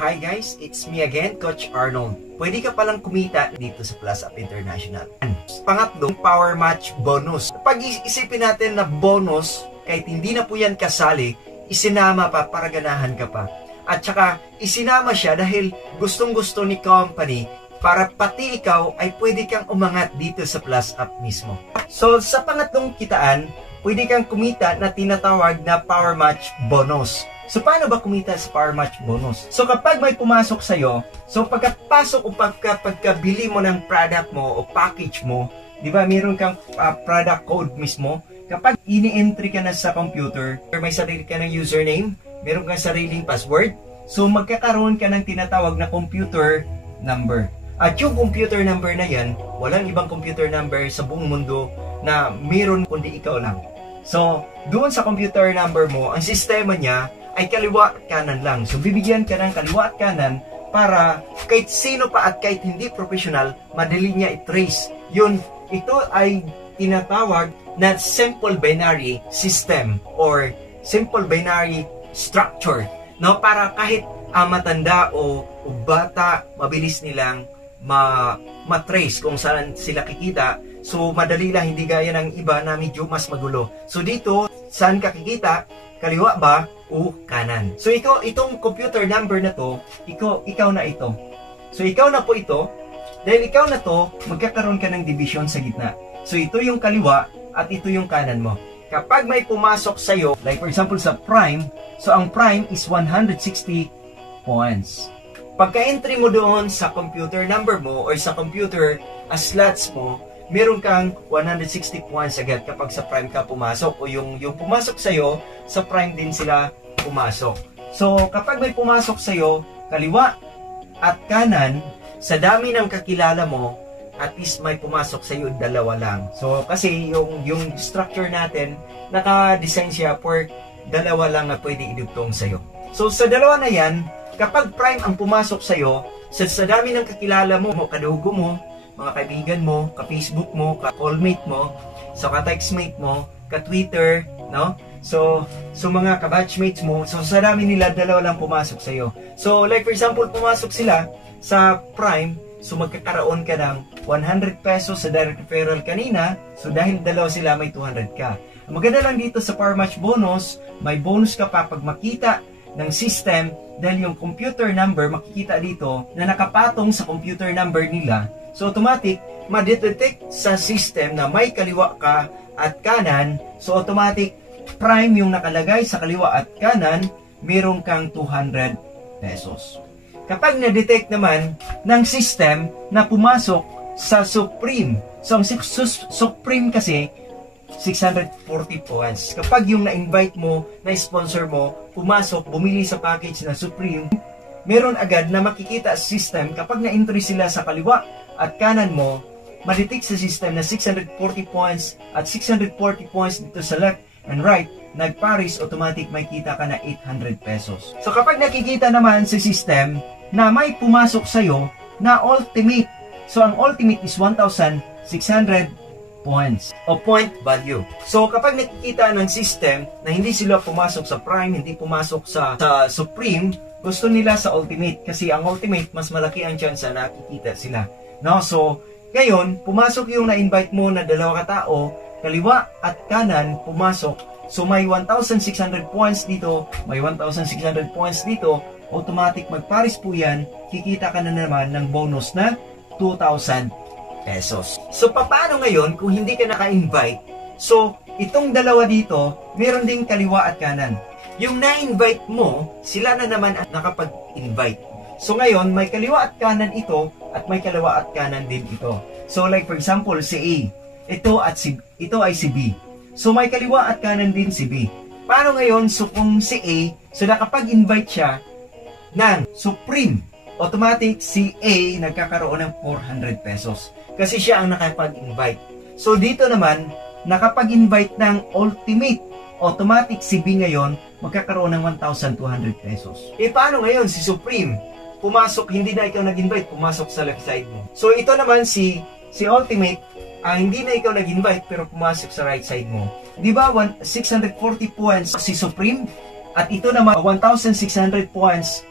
hi guys, it's me again, Coach Arnold. Pwede ka palang kumita dito sa Plus Up International. Pangatlong, Power Match Bonus. Pag isipin natin na bonus, kahit hindi na po yan kasali, isinama pa para ganahan ka pa. At saka, isinama siya dahil gustong-gusto ni company para pati ikaw ay pwede kang umangat dito sa Plus Up mismo. So, sa pangatlong kitaan, pwede kang kumita na tinatawag na Power Match Bonus. So, paano ba kumita sa Power Match Bonus? So, kapag may pumasok sa'yo, so pagkapasok o pagkabili mo ng product mo o package mo, di ba, meron kang product code mismo. Kapag ini-entry ka na sa computer, may sarili ka ng username, meron kang sariling password, so magkakaroon ka ng tinatawag na computer number. At yung computer number na yan, walang ibang computer number sa buong mundo na meron kundi ikaw lang. So, doon sa computer number mo, ang sistema niya ay kaliwa at kanan lang. So, bibigyan ka ng kaliwa at kanan para kahit sino pa at kahit hindi professional, madali niya i-trace. Ito ay tinatawag na simple binary system or simple binary structure. No? Para kahit matanda o bata, mabilis nilang ma-trace kung saan sila kikita. So, madali lang, hindi gaya ng iba na medyo mas magulo. So, dito, saan ka kikita? Kaliwa ba o kanan? So, itong computer number na to, ikaw na ito. So, ikaw na po ito. Dahil ikaw na to, magkakaroon ka ng division sa gitna. So, ito yung kaliwa at ito yung kanan mo. Kapag may pumasok sa'yo, like for example sa prime, so ang prime is 160 points. Pagka-entry mo doon sa computer number mo or sa computer slots mo, meron kang 160 points agad kapag sa prime ka pumasok o yung pumasok sa'yo, sa prime din sila pumasok. So, kapag may pumasok sa'yo, kaliwa at kanan, sa dami ng kakilala mo, at least may pumasok sa'yo, dalawa lang. So, kasi yung structure natin, naka-design siya for dalawa lang na pwede idugtong sa'yo. So, sa dalawa na yan, kapag prime ang pumasok sa'yo, sa dami ng kakilala mo, kadugo mo, mga kaibigan mo, ka-Facebook mo, ka-callmate mo, so ka-textmate mo, ka-Twitter, no? So mga ka-batchmates mo, so sa dami nila, dalawa lang pumasok sa'yo. So, like for example, pumasok sila sa Prime, so magkakaroon ka ng 100 pesos sa direct referral kanina, so dahil dalawa sila, may 200 ka. Ang maganda lang dito sa Power Match Bonus, may bonus ka pa pag makita ng system, dahil yung computer number, makikita dito, na nakapatong sa computer number nila. So, automatic, ma-detect sa system na may kaliwa ka at kanan. So, automatic, prime yung nakalagay sa kaliwa at kanan, meron kang 200 pesos. Kapag na-detect naman ng system na pumasok sa Supreme, so ang Supreme kasi, 640 points. Kapag yung na-invite mo, na-sponsor mo, pumasok, bumili sa package na Supreme, meron agad na makikita sa system kapag na-entry sila sa kaliwa at kanan mo, ma-detect sa system na 640 points at 640 points dito sa left and right, nag-paris, automatic may kita ka na 800 pesos. So kapag nakikita naman sa system na may pumasok sa'yo na ultimate, so ang ultimate is 1,600 points o point value. So kapag nakikita ng system na hindi sila pumasok sa prime, hindi pumasok sa supreme, gusto nila sa ultimate kasi ang ultimate mas malaki ang chance na nakikita sila. No? So ngayon, pumasok yung na-invite mo na dalawa katao, kaliwa at kanan pumasok. So may 1,600 points dito, may 1,600 points dito, automatic magparis po yan, kikita ka na naman ng bonus na 2,000 pesos. So, paano ngayon kung hindi ka naka-invite? So, itong dalawa dito, meron ding kaliwa at kanan. Yung na-invite mo, sila na naman ang nakapag-invite. So, ngayon, may kaliwa at kanan ito, at may kaliwa at kanan din ito. So, like for example, si A. Ito ay si B. So, may kaliwa at kanan din si B. Paano ngayon? So, kung si A, so nakapag-invite siya ng Supreme, automatic si A nagkakaroon ng 400 pesos. Kasi siya ang nakapag-invite. So, dito naman, nakapag-invite ng Ultimate. Automatic si B ngayon, magkakaroon ng 1,200 pesos. Paano ngayon si Supreme? Pumasok, hindi na ikaw nag-invite, pumasok sa left side mo. So, ito naman si Ultimate, hindi na ikaw nag-invite, pero pumasok sa right side mo. Di ba, 640 points si Supreme? At ito naman, 1,600 points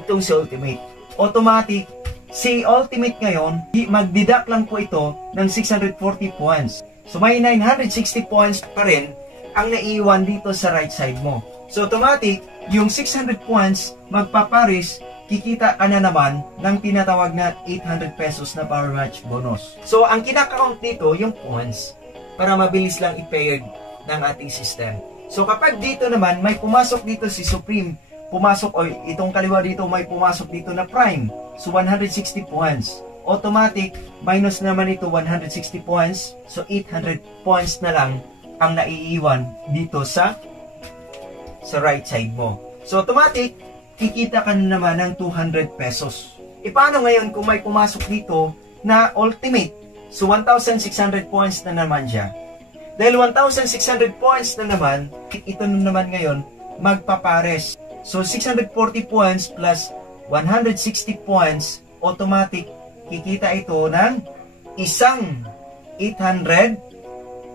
itong si Ultimate. Automatic, si Ultimate ngayon, mag-deduct lang po ito ng 640 points. So may 960 points pa rin ang naiiwan dito sa right side mo. So automatic, yung 600 points magpaparis, kikita ka na naman ng tinatawag na 800 pesos na power match bonus. So ang kinaka-count dito, yung points, para mabilis lang i-paired ng ating system. So kapag dito naman, may pumasok dito si Supreme, pumasok, o itong kaliwa dito, may pumasok dito na Prime. So 160 points. Automatic, minus naman ito 160 points. So 800 points na lang ang naiiwan dito sa right side mo. So automatic, kikita ka na naman ng 200 pesos. E paano ngayon kung may pumasok dito na Ultimate? So 1,600 points na naman siya. Dahil 1,600 points na naman, ito na naman ngayon magpapares. So 640 points plus 160 points, automatic kikita ito ng isang 800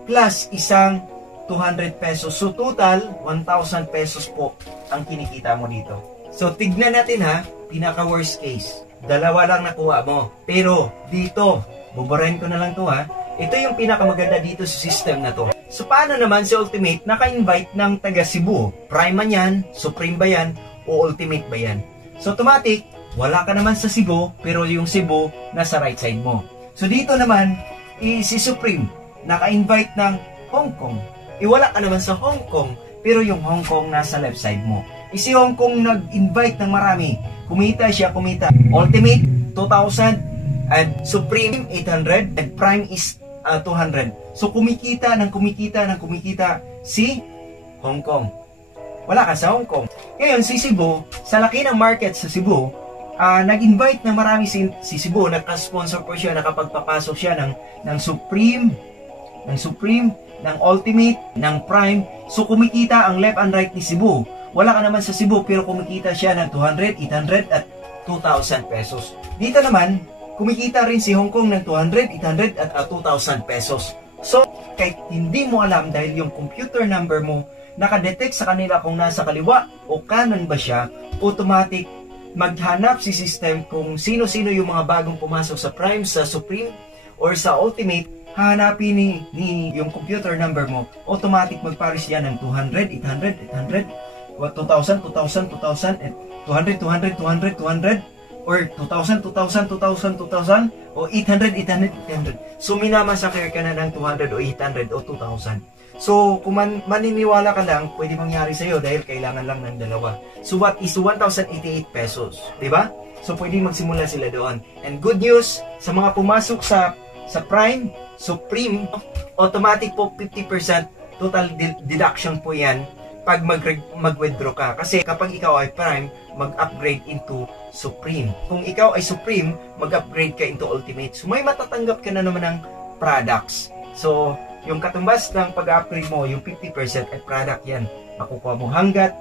plus isang 200 pesos. So total 1,000 pesos po ang kinikita mo dito. So tignan natin ha, pinaka worst case, dalawa lang nakuha mo. Pero dito, buburahin ko na lang to ha. Ito yung pinakamaganda dito sa system na to. So paano naman si Ultimate naka-invite ng taga Cebu? Prime man yan, Supreme ba yan, o Ultimate ba yan? So automatic, wala ka naman sa Cebu, pero yung Cebu nasa right side mo. So dito naman, si Supreme, naka-invite ng Hong Kong. Wala ka naman sa Hong Kong, pero yung Hong Kong nasa left side mo. Si Hong Kong nag-invite ng marami. Kumita siya, kumita. Ultimate, 2,000, and Supreme, 800, and Prime is 200. So kumikita si Hong Kong. Wala ka sa Hong Kong. Ngayon si Cebu, sa laki ng market sa Cebu, nag-invite na marami si Cebu, nagka-sponsor po siya, nakapagpapasok siya ng Supreme, ng Ultimate, ng Prime. So kumikita ang left and right ni Cebu. Wala ka naman sa Cebu, pero kumikita siya ng 200, 800 at 2,000 pesos. Dito naman, kumikita rin si Hong Kong ng 200, 800 at 2,000 pesos. So, kahit hindi mo alam dahil yung computer number mo nakadetect sa kanila kung nasa kaliwa o kanan ba siya, automatic maghanap si system kung sino-sino yung mga bagong pumasok sa Prime, sa Supreme, or sa Ultimate. Hahanapin ni yung computer number mo, automatic magparis yan ng 200, 800, 800, 2,000, 2,000, 2,000, 200, 200, 200, 200, or 2,000, 2,000, 2,000, 2,000, o 800, 800, 800. So, minamasakir ka na ng 200 o 800 o 2,000. So, kung maniniwala ka lang, pwede mangyari sa'yo dahil kailangan lang ng dalawa. So, what is 1,088 pesos? Diba? So, pwede magsimula sila doon. And good news, sa mga pumasok sa Prime, Supreme, automatic po 50% total deduction po yan pag mag-withdraw ka. Kasi kapag ikaw ay Prime, mag-upgrade into Supreme. Kung ikaw ay Supreme, mag-upgrade ka into Ultimate. So may matatanggap ka na naman ng products. So yung katumbas ng pag-upgrade mo, yung 50% ay product yan. Makukuha mo hanggat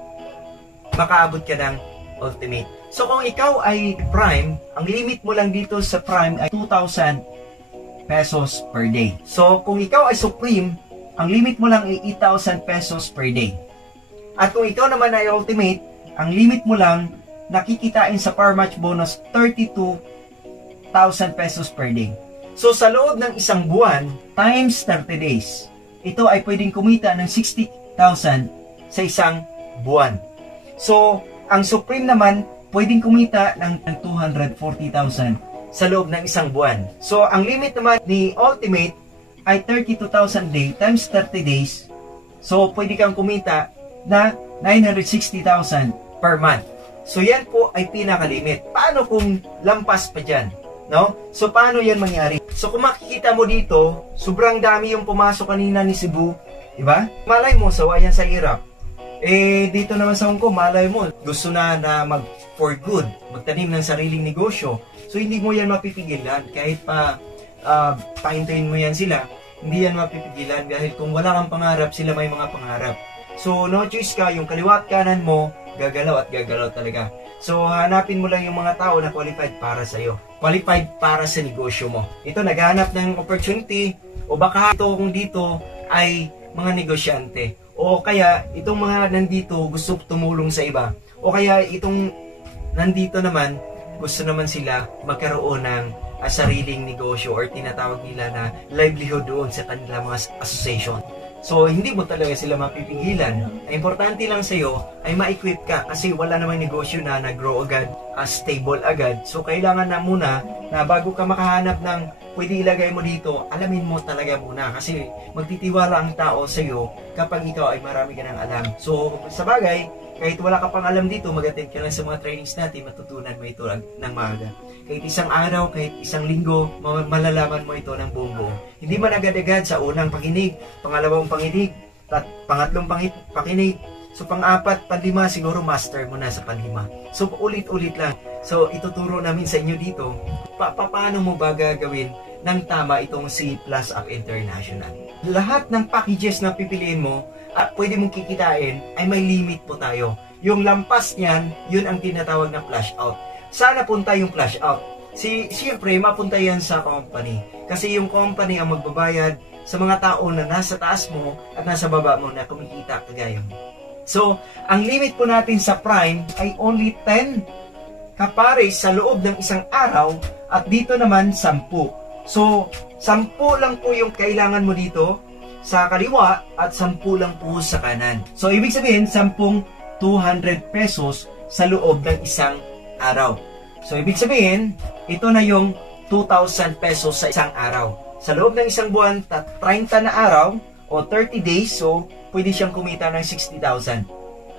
makaabot ka ng Ultimate. So kung ikaw ay Prime, ang limit mo lang dito sa Prime ay 2,000 pesos per day. So kung ikaw ay Supreme, ang limit mo lang ay 8,000 pesos per day. At kung ikaw naman ay Ultimate, ang limit mo lang nakikitain sa power match bonus 32,000 pesos per day. So sa loob ng isang buwan times 30 days, ito ay pwedeng kumita ng 60,000 sa isang buwan. So ang Supreme naman pwedeng kumita ng 240,000 sa loob ng isang buwan. So ang limit naman ni Ultimate ay 32,000 day times 30 days. So pwede kang kumita na 960,000 per month. So yan po ay pinakalimit. Paano kung lampas pa dyan? No? So paano yan mangyari? So kung makikita mo dito, sobrang dami yung pumasok kanina ni Cebu, diba? Malay mo, sawayan sa hirap. Dito naman sa Hong Kong, malay mo, gusto na mag for good, magtanim ng sariling negosyo. So hindi mo yan mapipigilan. Kahit pa pahintuin mo yan sila, hindi yan mapipigilan dahil kung wala kang pangarap, sila may mga pangarap. So, no choice ka, yung kaliwa at kanan mo, gagalaw at gagalaw talaga. So, hanapin mo lang yung mga tao na qualified para sa'yo. Qualified para sa negosyo mo. Ito, naghahanap ng opportunity, o baka ito kung dito ay mga negosyante. O kaya, itong mga nandito gusto tumulong sa iba. O kaya, itong nandito naman, gusto naman sila magkaroon ng sariling negosyo or tinatawag nila na livelihood doon sa kanilang mga association. So, hindi mo talaga sila mapipigilan. Ang importante lang sa'yo ay ma-equip ka kasi wala namang negosyo na nag-grow agad, stable agad. So, kailangan na muna na bago ka makahanap ng pwede ilagay mo dito, alamin mo talaga muna kasi magtitiwala ang tao sa'yo kapag ikaw ay marami ka ng alam. So, sa bagay, kahit wala ka pang alam dito, mag-attend ka lang sa mga trainings natin, matutunan mo ito ng maaga. Kahit isang araw, kahit isang linggo, malalaman mo ito ng buong buo. Hindi man agad-agad sa unang pakinig, pangalawang pakinig, pangatlong pakinig. So, pang-apat, panlima, siguro master mo na sa panlima. So, ulit-ulit lang. So, ituturo namin sa inyo dito, paano mo ba gagawin ng tama itong si Plus Up International. Lahat ng packages na pipiliin mo, at pwede mong kikitain, ay may limit po tayo. Yung lampas niyan, yun ang tinatawag na flash out. Sana punta yung flash out. Siyempre, mapunta yan sa company. Kasi yung company ang magbabayad sa mga tao na nasa taas mo at nasa baba mo na kumikita kagaya mo. So, ang limit po natin sa Prime ay only 10 kapares sa loob ng isang araw at dito naman 10. So, 10 lang po yung kailangan mo dito sa kaliwa at 10 lang po sa kanan. So, ibig sabihin, 10 200 pesos sa loob ng isang araw. So, ibig sabihin, ito na yung 2,000 pesos sa isang araw. Sa loob ng isang buwan, 30 na araw o 30 days, so, pwede siyang kumita ng 60,000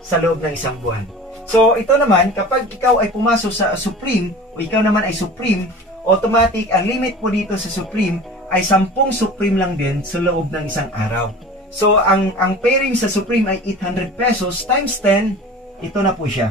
sa loob ng isang buwan. So, ito naman, kapag ikaw ay pumasok sa Supreme o ikaw naman ay Supreme, automatic, ang limit po dito sa Supreme ay 10 Supreme lang din sa loob ng isang araw. So, ang pairing sa Supreme ay 800 pesos times 10, ito na po siya.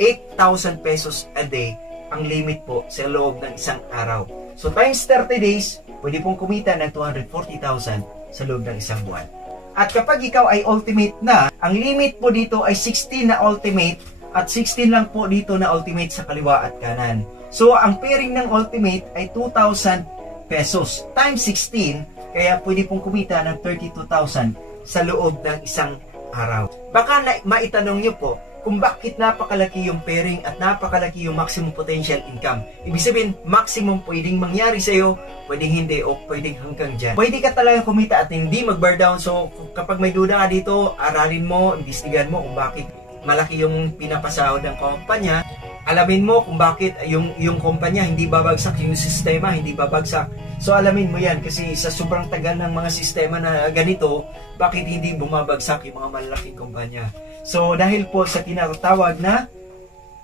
8,000 pesos a day ang limit po sa loob ng isang araw. So, times 30 days, pwede pong kumita ng 240,000 sa loob ng isang buwan. At kapag ikaw ay ultimate na, ang limit po dito ay 16 na ultimate at 16 lang po dito na ultimate sa kaliwa at kanan. So, ang pairing ng ultimate ay 2,000 pesos times 16, kaya pwede pong kumita ng 32,000 sa loob ng isang araw. Baka maitanong nyo po kung bakit napakalaki yung pairing at napakalaki yung maximum potential income. Ibig sabihin, maximum pwedeng mangyari sa'yo, pwedeng hindi, o pwedeng hanggang dyan. Pwede ka talaga kumita at hindi mag-bar down. So, kapag may duda ka dito, aralin mo, imbestigahan mo kung bakit malaki yung pinapasahod ng kumpanya. Alamin mo kung bakit yung kumpanya hindi babagsak, yung sistema hindi babagsak. So alamin mo yan kasi sa sobrang tagal ng mga sistema na ganito, bakit hindi bumabagsak yung mga malalaking kumpanya. So dahil po sa tinatawag na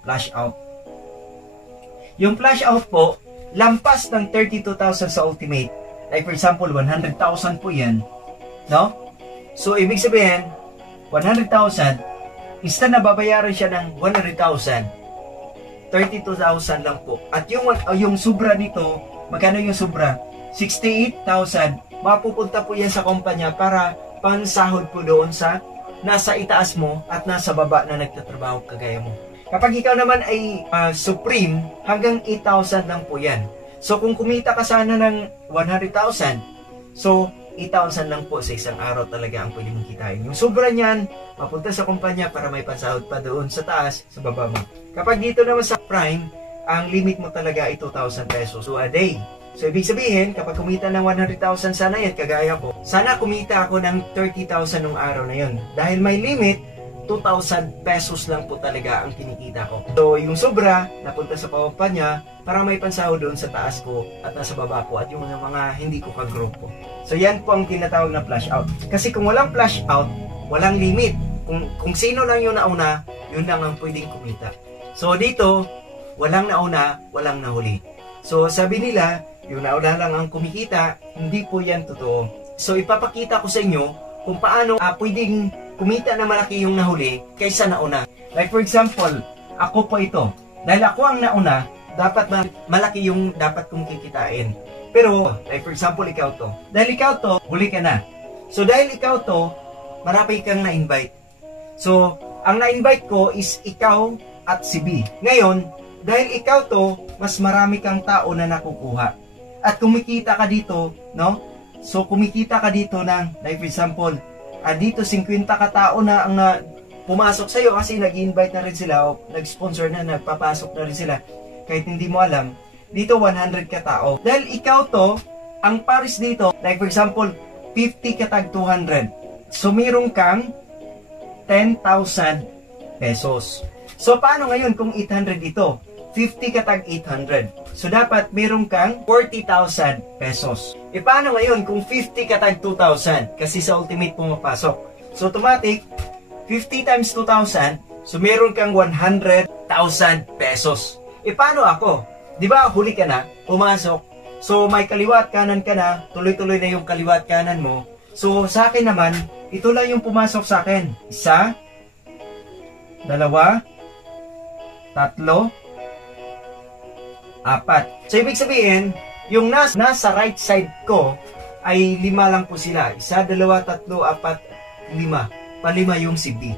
flash out. Yung flash out po, lampas ng 32,000 sa ultimate. Like for example, 100,000 po yan. No? So ibig sabihin, 100,000, instead na babayaran siya ng 100,000, 32,000 lang po. At yung sobra nito, magkano yung sobra? 68,000. Mapupunta po yan sa kumpanya para pansahod po doon sa nasa itaas mo at nasa baba na nagtatrabaho kagaya mo. Kapag ikaw naman ay Supreme, hanggang 8,000 lang po yan. So kung kumita ka sana ng 100,000, so 8,000 lang po sa isang araw talaga ang pwede mong kitain. Yung sobra niyan, mapunta sa kumpanya para may pansahod pa doon sa taas, sa baba mo. Kapag dito naman sa Prime, ang limit mo talaga ay 2,000 pesos a day. So, ibig sabihin, kapag kumita ng 100,000 sana yan, kagaya ko, sana kumita ako ng 30,000 nung araw na yun. Dahil may limit, 2,000 pesos lang po talaga ang kinikita ko. So, yung sobra, napunta sa kumpanya para may pansahod doon sa taas ko at nasa baba ko at yung mga hindi ko ka-group ko. So, yan po ang tinatawag na flash out. Kasi kung walang flash out, walang limit. Kung sino lang yung nauna, yun lang ang pwedeng kumita. So, dito, walang nauna, walang nahuli. So, sabi nila, yung nauna lang ang kumikita, hindi po yan totoo. So, ipapakita ko sa inyo kung paano pwedeng kumita na malaki yung nahuli kaysa nauna. Like for example, ako po ito. Dahil ako ang nauna, dapat malaki yung dapat kong kikitain. Pero, like for example, ikaw to. Dahil ikaw to, huli ka na. So, dahil ikaw to, marami kang na-invite. So, ang na-invite ko is ikaw at si B. Ngayon, dahil ikaw to, mas marami kang tao na nakukuha. At kumikita ka dito, no? So, kumikita ka dito ng, like for example, dito 50 katao na ang pumasok sa'yo kasi nag-invite na rin sila o nag-sponsor na, nagpapasok na rin sila kahit hindi mo alam, dito 100 katao. Dahil ikaw to, ang pares dito, like for example, 50 katag 200. So, meron kang 10,000 pesos. So, paano ngayon kung 800 ito? 50 katag 800. So, dapat meron kang 40,000 pesos. E, paano ngayon kung 50 katag 2,000? Kasi sa ultimate pumapasok. So, automatic, 50 times 2,000, so meron kang 100,000 pesos. E, paano ako? Di ba, huli ka na, pumasok. So, may kaliwat kanan ka na, tuloy-tuloy na yung kaliwat kanan mo. So, sa akin naman, ito lang yung pumasok sa akin. 1, 2, 3, 4. So, ibig sabihin, yung nasa right side ko ay 5 lang po sila. 1, 2, 3, 4, 5. Palima yung si B.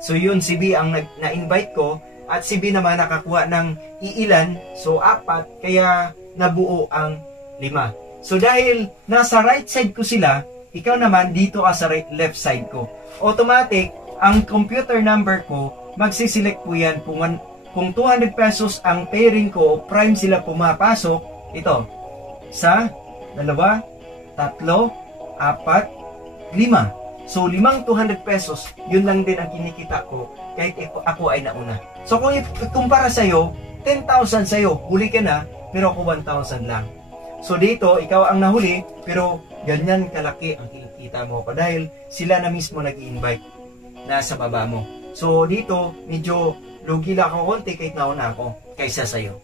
So, yun si B ang na-invite ko at si B naman nakakuha ng iilan. So, 4. Kaya nabuo ang 5. So, dahil nasa right side ko sila, ikaw naman dito ka sa left side ko. Automatic, ang computer number ko, magsiselect po yan kung 200 pesos ang pairing ko o prime sila pumapasok, ito, 1, 2, 3, 4, 5. So, 200 pesos, yun lang din ang kinikita ko kahit ako ay nauna. So, kung ikumpara sa'yo, 10,000 sa'yo, huli ka na, pero ako 1,000 lang. So, dito, ikaw ang nahuli, pero ganyan kalaki ang kinikita mo pa dahil sila na mismo nag-i-invite na sa baba mo. So, dito, medyo lugi lang ako konti kahit nauna ako kaysa sa'yo.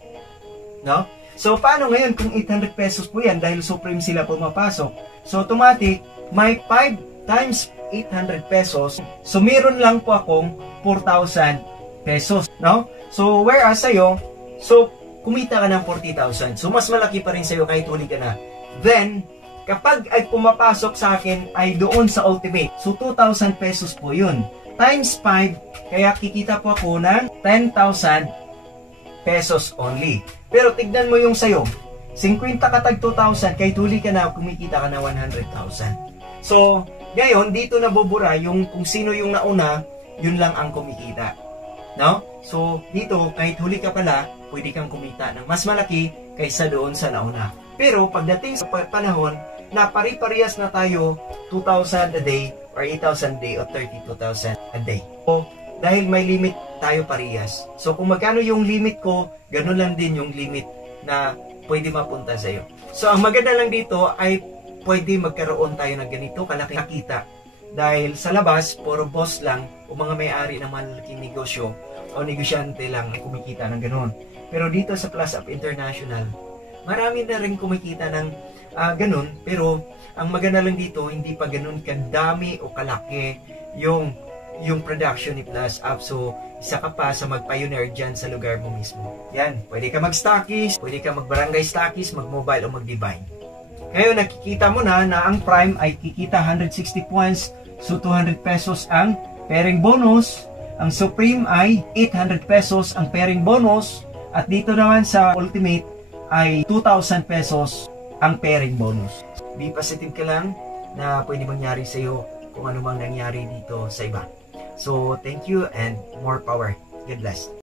No? So, paano ngayon kung 800 pesos po yan dahil supreme sila pumapasok? So, automatic, may 5 times 800 pesos. So, meron lang po akong 4,000 pesos. No? So, whereas sa'yo, so, kumita ka ng 40,000. So, mas malaki pa rin sa'yo kahit huli ka na. Then, kapag ay pumapasok sa akin ay doon sa ultimate. So, 2,000 pesos po yun. Times 5, kaya kikita po ako ng 10,000 pesos only. Pero tignan mo yung sayo, 50 katag 2,000, kahit huli ka na, kumikita ka na 100,000. So, ngayon, dito nabubura yung kung sino yung nauna, yun lang ang kumikita. No? So, dito, kahit huli ka pala, pwede kang kumita ng mas malaki kaysa doon sa nauna. Pero, pagdating sa panahon, na pari-parehas na tayo 2,000 a day or 8,000 a day or 32,000 a day. So, dahil may limit tayo parehas. So, kung magkano yung limit ko, ganun lang din yung limit na pwede mapunta sa'yo. So, ang maganda lang dito ay pwede magkaroon tayo ng ganito kalaki nakita. Dahil sa labas, puro boss lang o mga may-ari ng malaking negosyo o negosyante lang ay kumikita ng ganun. Pero dito sa Plus Up International, marami na rin kumikita ng ganun, pero ang maganda lang dito, hindi pa ganun kadami o kalaki yung production ni Plus Up. So, isa ka pa sa mag-pioneer dyan sa lugar mo mismo. Yan, pwede ka mag-stockies, pwede ka mag-barangay stockies, mag-mobile o mag-divine. Ngayon, nakikita mo na ang prime ay kikita 160 points, so 200 pesos ang pairing bonus. Ang supreme ay 800 pesos ang pairing bonus. At dito naman sa ultimate ay 2,000 pesos ang pairing bonus. Be positive ka lang na pwede mangyari sa iyo kung ano mang nangyari dito sa iba. So, thank you and more power. God bless.